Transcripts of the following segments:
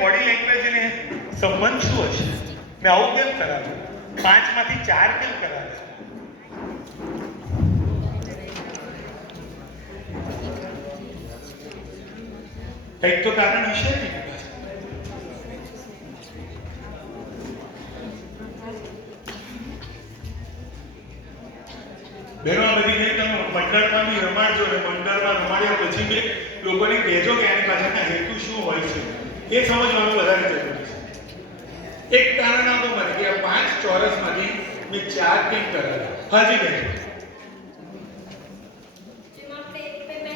Body language અને સંબંધ શું હશે? મેં આવું કેમ કરાવ્યું? પાંચમાંથી ચાર કેમ કરાવ્યા? કંઈક તો કારણ હશે ને બેનો, આ બધી નહીં તમે મંડળમાં બી રમાડજો ને મંડળમાં રમાડ્યા પછી બી લોકોને કહેજો કે આની પાછળના હેતુ શું હોય છે. એ સમજવાનું વધારે જરૂરી છે. એક કારણ આપો મને કે પાંચ ચોરસમાંથી મેં ચાર કેમ કરેલા? હાજી બેન. આપણે આપણે આપણે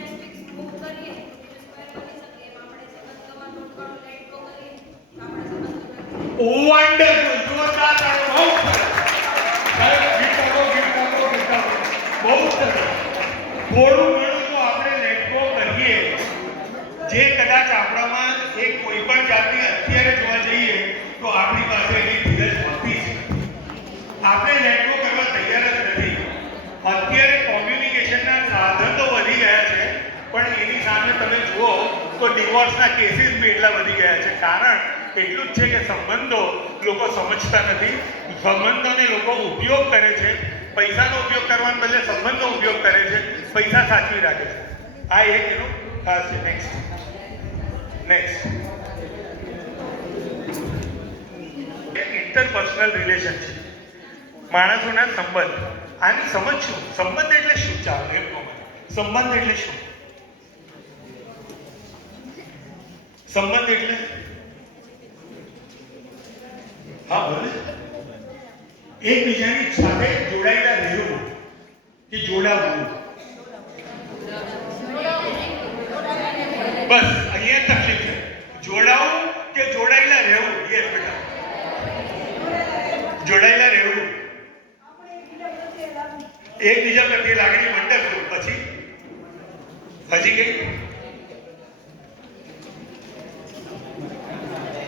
વન્ડરફુલ જોરદાર તાળીઓ બહુ સરસ. સાહેબ ગીત આપો ગીત આપો ગીત આપો બહુ થોડું ઘણું તો આપણે કરીએ. જે કદાચ આપણામાં એક કોઈ પણ જાતની અત્યારે જોવા જઈએ, તો આપણી પાસે એની ધીરજ હોતી છે આપણે લેટ કરવા તૈયાર જ નથી. અત્યારે કોમ્યુનિકેશનના સાધન તો વધી ગયા છે, પણ એની સામે તમે જુઓ તો ડિવોર્સના કેસીસ બી એટલા વધી ગયા છે. કારણ એટલું જ છે કે સંબંધો લોકો સમજતા નથી. સંબંધોને લોકો ઉપયોગ કરે છે. પૈસાનો ઉપયોગ કરવાને બદલે સંબંધનો ઉપયોગ કરે છે. પૈસા સાચવી રાખે છે. આ એક એનું ખાસ છે. નેક્સ્ટ નેક્સ્ટ ઇન્ટરપર્સનલ રિલેશનશિપ માણસોના સંબંધ આની સમજ શું સંબંધ એટલે શું? ચાલો એમ કહો મને. સંબંધ એટલે શું? સંબંધ એટલે? હા, બોલે. એકબીજાની સાથે જોડાયેલા રહેવું કે જોડાવવું બસ અહીંયા તકલીફ છે જોડાવું કે જોડાયેલા રહેવું યસ બેટા જોડાયેલા રહેવું એકબીજા પ્રત્યે લાગણી મંડળ પછી? હજી કઈ?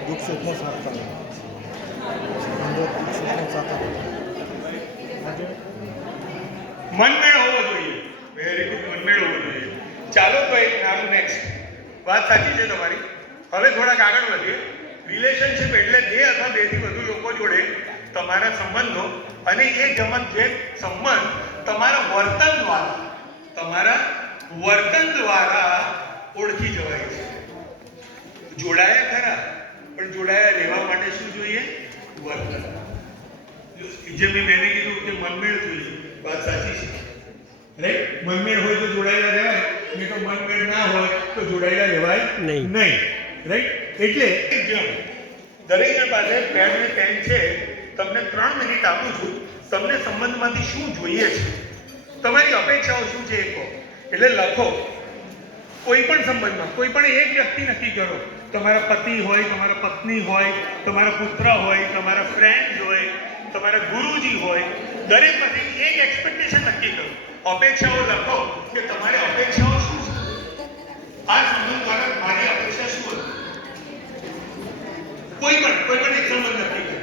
દુઃખ સુખનો સાથ મનમેળ હોવો જોઈએ. વેરી ગુડ મનમેળ હોવો જોઈએ. ચાલો તો એક નાનું નેક્સ્ટ વાત સાચી છે તમારી. હવે થોડાક આગળ વધીએ. રિલેશનશિપ એટલે બે અથવા બેથી વધુ લોકો જોડે તમારા સંબંધો અને એ ગમત જે સંબંધ તમારા વર્તન દ્વારા તમારા વર્તન દ્વારા ઓળખી જવાય છે. જોડાયા ખરા પણ જોડાયા રહેવા માટે શું જોઈએ? વર્તન. જે મેં મેને કીધું કે મનમેળ જોઈએ વાત સાચી છે. રાઈટ મનમેળ હોય તો જોડાયેલા રહેવાય નહીં તો મનમેળ ના હોય તો જોડાયેલા રહેવાય નહીં. નહીં. રાઈટ એટલે દરેક પાસે પેન ને પેન છે તમને ત્રણ મિનિટ આપું છું. તમને સંબંધમાંથી શું જોઈએ છે? તમારી અપેક્ષાઓ શું છે એ કહો એટલે લખો. કોઈ પણ સંબંધમાં, કોઈ પણ એક વ્યક્તિ નક્કી કરો. તમારા પતિ હોય, તમારા પત્ની હોય, તમારા પુત્ર હોય, તમારા ફ્રેન્ડ હોય, તમારા ગુરુજી હોય, દરેક દરેકમાંથી એક એક્સપેક્ટેશન નક્કી કરો. અપેક્ષાઓ લખો કે તમારી અપેક્ષાઓ શું છે? આ સંબંધ દ્વારા મારી અપેક્ષા શું હતી? કોઈ પણ કોઈ પણ એક સંબંધ નક્કી કરો.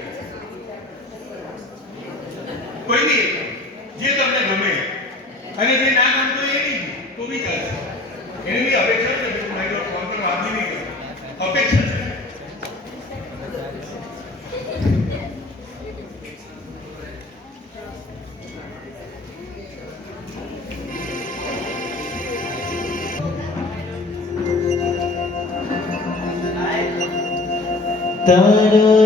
કોઈ બી એક જે તમને ગમે અને જે ના ગમતો એ નહીં તો બી ચાલશે એને બી અપેક્ષા છે કે મારી જોડે ફોન પર વાત બી નહીં કરે અપેક્ષા છે તારો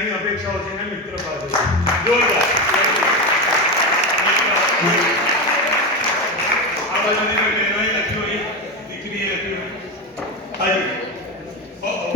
એની ભાઈ એની અપેક્ષાઓ છે એના મિત્ર પાસે જોરદાર આ બાજુની કોઈ બહેનોએ લખ્યું હોય દીકરીએ લખ્યું હોય હાજી ઓહો.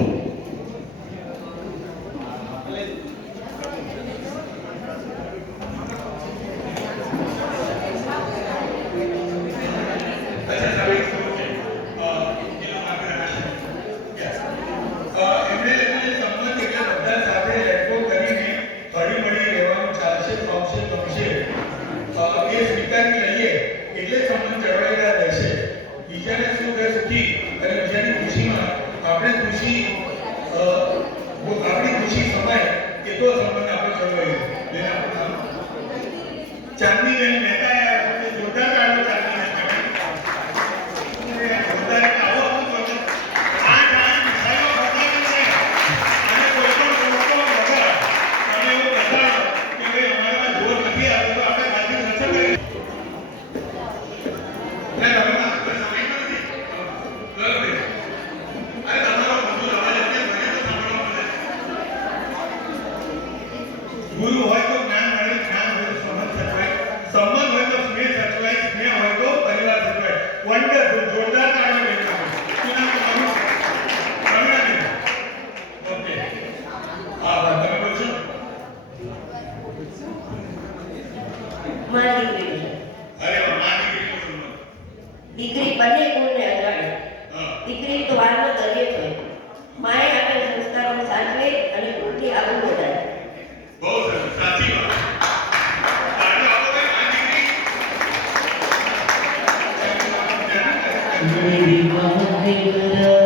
maybe Hare Hare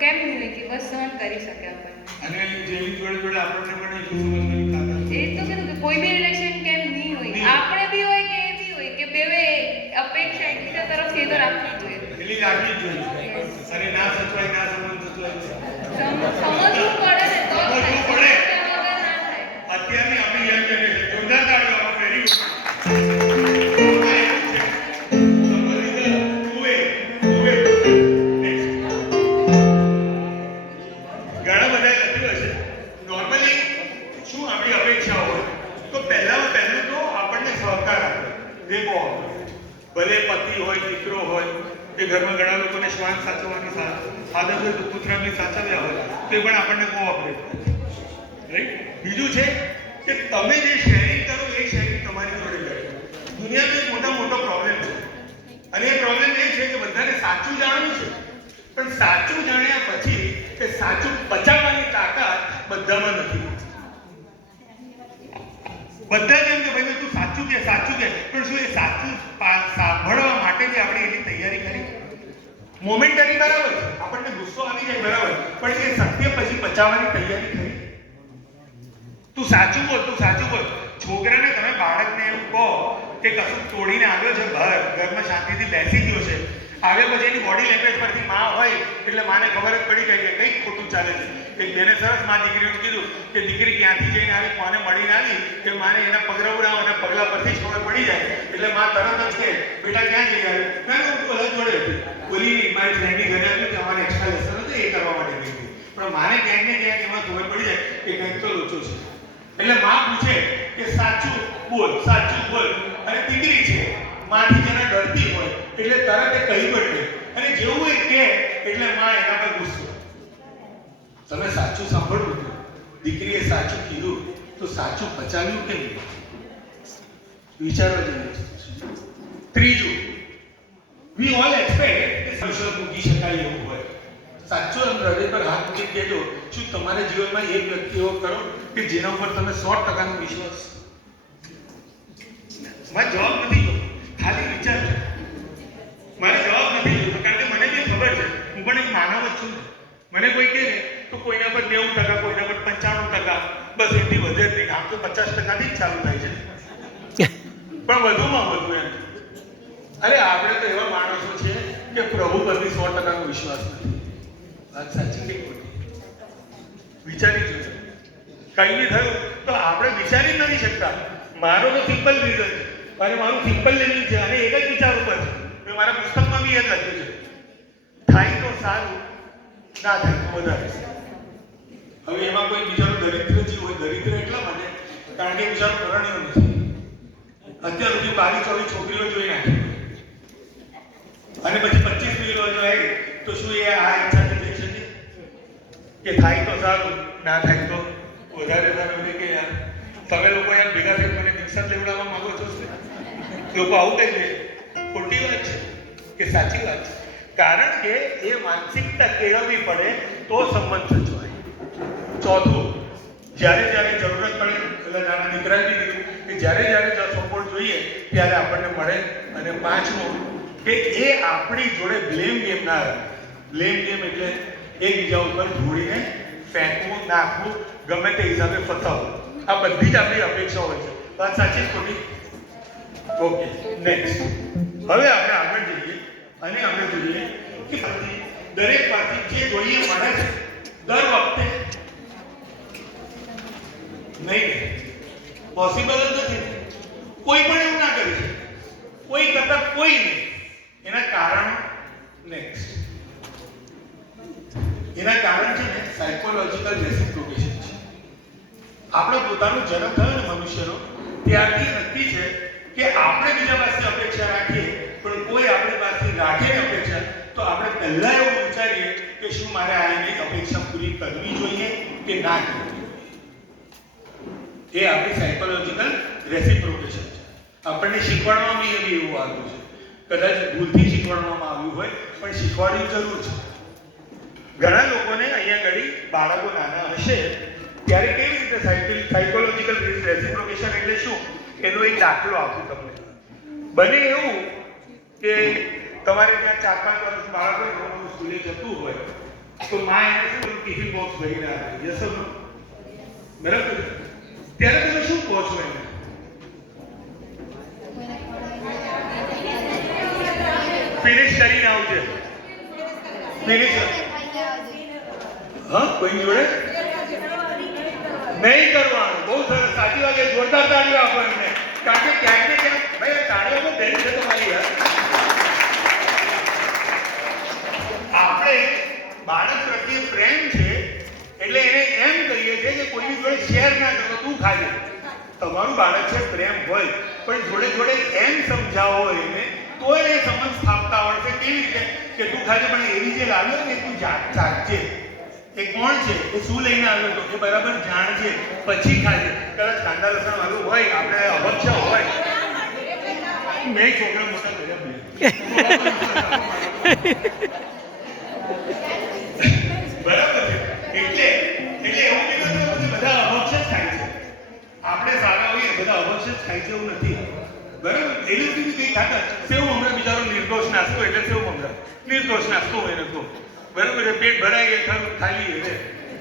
કેમ નહીં કે બસ સહન કરી શકે આપણે અને જેવી જોડે જોડે આપણને પણ એટલું સમજવાની તાકાત એ તો કીધું કે કોઈ બી રિલેશન કેમ નહીં હોય. આપણે બી હોય કે એ બી હોય કે બેવે અપેક્ષા એકબીજા તરફથી તો રાખવી જોઈએ. એટલી રાખવી જોઈએ. અને ના સચવાય ના સંબંધ સચવાય સમજવું પડે ને તો જ થાય. તે પણ આપણને કોઓપરેટ કરે રાઈટ બીજું છે કે તમે જે શેરિંગ કરો, એ શેરિંગ તમારી જોડે કરે દુનિયાનો એક મોટા મોટો પ્રોબ્લેમ છે. અને એ પ્રોબ્લેમ એ છે કે બધાને સાચું જાણવું છે. પણ સાચું જાણ્યા પછી કે સાચું બચાવવાની તાકાત બધામાં નથી. બધા જેમ કે, ભાઈ, તું સાચું કે સાચું કે. પણ શું એ સાચું સાંભળવા માટે જે આપણે એની તૈયારી મોમેન્ટરી બરાબર. છે આપણને ગુસ્સો આવી જાય બરાબર. પણ એ સત્ય પછી બચાવવાની તૈયારી કરી તું સાચું બોલ, તું સાચું બોલ. છોકરાને તમે બાળકને એવું કહો કે કશું તોડીને આવ્યો છે બહાર ઘરમાં શાંતિથી બેસી ગયો છે. આવ્યા પછી એની બોડી લેંગ્વેજ પરથી માં હોય એટલે માને ખબર જ પડી ગઈ કે કંઈક ખોટું ચાલે છે. એક બેને સરસમાં દીકરીને કીધું કે દીકરી ક્યાંથી જઈને આવી, કોને મળીને આવી, કે માને એના પગરવડાઓ અને પગલા પરથી જ ખબર પડી જાય. એટલે માં તરત જ કે, બેટા, ક્યાં જઈ આવી ના ના, હું બધા જોડે હતી ઓલી મારી ફ્રેન્ડની ઘરે હતી કે અમારે એક્સ્ટ્રા લેસન હતું, એ કરવા માટે ગઈ પણ મારે ક્યાંક ને ક્યાંક એમાં ખબર પડી જાય કે કંઈક તો લોચો છે. એટલે માં પૂછે કે, સાચું બોલ સાચું બોલ. અને દીકરી છે. માથી જેને ડરતી હોય, એટલે તરત એ કહી પડે. અને જેવું એ કહે, એટલે માં એના પર ગુસ્સો. તમે સાચું સાંભળવું હતું. દીકરીએ સાચું કીધું. તો સાચું પચાવ્યું કેમ? નહીં? વિચારવા જેવી ત્રીજું વી ઓલ એક્સપેક્ટ કે સંશોધન મૂકી શકાય એવું હોય સાચું એમ પર હાથ મૂકીને કહેજો શું તમારા જીવનમાં એક વ્યક્તિ એવો કરો કે જેના ઉપર તમે સો ટકાનો વિશ્વાસ મારે જવાબ નથી ખાલી વિચાર મારે જવાબ નથી કારણ કે મને બી ખબર છે હું પણ એક માનવ જ છું મને કોઈ કહે તો કોઈના પર નેવું ટકા કોઈના પર પંચાણું ટકા બસ એથી વધે જ નહીં આમ તો પચાસ ટકાથી જ ચાલુ થાય છે પણ વધુમાં વધુ એમ. અરે, આપણે તો એવા માણસો છે કે પ્રભુ પરથી સો ટકાનો વિશ્વાસ નથી. વાત સાચી કે ખોટી? વિચારી જોજો. કંઈ નહીં થયું, તો આપણે વિચારી નથી શકતા. મારો તો સિમ્પલ રીઝન છે. અને મારું સિમ્પલ લિવિંગ છે અને એક જ વિચાર ઉપર છે. મેં મારા પુસ્તકમાં બી એ લખ્યું છે. થાય તો સારું, ના થાય તો વધારે હવે એમાં કોઈ બિચારો દરિદ્ર જીવ હોય, દરિદ્ર એટલા માટે, કારણ કે બિચારો કરણ્યો નથી. અત્યાર સુધી બાવીસ ચોવીસ છોકરીઓ જોઈ નાખી. અને પછી પચીસ મિનિટો જોઈએ તો શું એ આ ઈચ્છાથી થઈ શકે? કે થાય તો સારું, ના થાય તો? વધારે સારું કે યાર. તમે લોકો યાર ભેગા થઈ મને મિક્સર લેવડાવવા માંગો છો? લોકો આવું કહી દે ખોટી વાત છે, કે સાચી વાત છે. કારણ કે એ માનસિકતા કેળવવી પડે તો સંબંધ સચવાય ચોથું, જ્યારે જ્યારે જરૂરત પડે એટલે નાના દીકરાએ કીધું કે જ્યારે જ્યારે સપોર્ટ જોઈએ, ત્યારે આપણને મળે અને પાંચમું કે એ આપણી જોડે બ્લેમ ગેમ ના રમે બ્લેમ ગેમ એટલે એકબીજા ઉપર ધૂળીને ફેંકવું, નાખવું, ગમે તે હિસાબે ફસાવવું. આ બધી જ આપણી અપેક્ષા હોય છે. વાત સાચી ખોટી? ઓકે નેક્સ્ટ હવે આપણે આગળ જઈએ અને આપણે જોઈએ કે દરેક પાર્ટી જે જોઈએ મળે છે. દર વખતે નહીં પોસિબલ જ નથી. કોઈ પણ એવું ના કરી શકે કોઈ કરતા કોઈ નહીં. એના કારણ નેક્સ્ટ એના કારણ છે ને સાયકોલોજીકલ રેસિપ્રોકેશન છે. આપણો પોતાનો જન્મ થયો ને મનુષ્યનો, ત્યારથી નક્કી છે કે આપણે બીજા પાસે અપેક્ષા રાખીએ, પણ કોઈ આપણી પાસે રાખે ને અપેક્ષા, તો આપણે પહેલા એવું વિચારીએ કે શું મારે આ એની અપેક્ષા પૂરી કરવી જોઈએ કે ના કરવી એ આપણી સાયકોલોજીકલ રેસિપ્રોકેશન છે. આપણને શીખવાડવામાં બી એવું આવ્યું છે. કદાચ ભૂલથી શીખવાડવામાં આવ્યું હોય, પણ શીખવાડ્યું જરૂર છે. ઘણા લોકોને અહીંયા ઘડી બાળકો નાના હશે, ત્યારે કેવી રીતે સાયકોલોજીકલ રેસિપ્રોકેશન એટલે શું? એનો એક દાખલો આપું તમને. બને એવું કે તમારે ત્યાં ચાર પાંચ વર્ષ બાળક હોય સ્કૂલે જતું હોય, તો માં એને શું ટિફિન બોક્સ ભરીને આપે. યસ બરાબર? ત્યારે તમે શું કહો છો એને? ફિનિશ કરીને આવજે. ફિનિશ હા કોઈ જોડે? નહીં કરવાનું. બહુ સરસ. સાચી વાગે જોરદાર તાળીઓ આપો એમને. કારણ કે ક્યાંક ને ક્યાંક, ભાઈ તાળીઓ તો બેન છે તમારી યાર આપણે બાળક પ્રત્યે પ્રેમ છે, એટલે એને એમ કહીએ છીએ કે કોઈની જોડે શેર ના કરો, તું ખાજે. તમારું બાળક છે પ્રેમ હોય, પણ જોડે જોડે એમ સમજાવો એને તો એ સમજ સ્થાપતા આવડશે કેવી રીતે? કે તું ખાજે પણ એવી જે લાવ્યો ને તું જા- ચાખજે એ કોણ છે? એ શું લઈને આવ્યો હતો એ બરાબર જાણજે પછી ખાજે કદાચ કાંદા લસણ વાળું હોય, આપણે અભક્ષ હોય. મેં છોકરા મોટા કર્યા બરાબર છે. એટલે એટલે એવું નહીં બધા અભક્ષ જ થાય છે. આપણે સારા હોઈએ, બધા અભક્ષ જ ખાય છે એવું નથી. બરાબર એવી રીતે કંઈ ખાતા સેવ મમરા બિચારો નિર્દોષ નાસ્તો એટલે સેવ મમરા. નિર્દોષ નાસ્તો હોય તો. બરાબર એ પેટ ભરાય એ ખરું ખાલી રહે.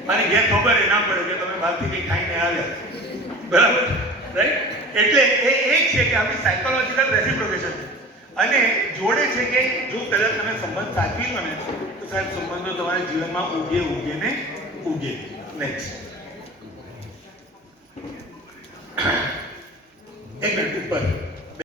અને ઘેર ખબર એ ના પડે કે તમે બહારથી કંઈ ખાઈને આવ્યા. બરાબર? રાઈટ એટલે એ એક છે કે આપણી સાયકોલોજીકલ રેસિપ્રોકેશન અને જોડે છે કે જો કદાચ તમે સંબંધ સાચવી લો ને, તો સાહેબ સંબંધો તમારા જીવનમાં ઉગે ઉગે ને ઉગે. નેક્સ્ટ એક મિનિટ ઉપર.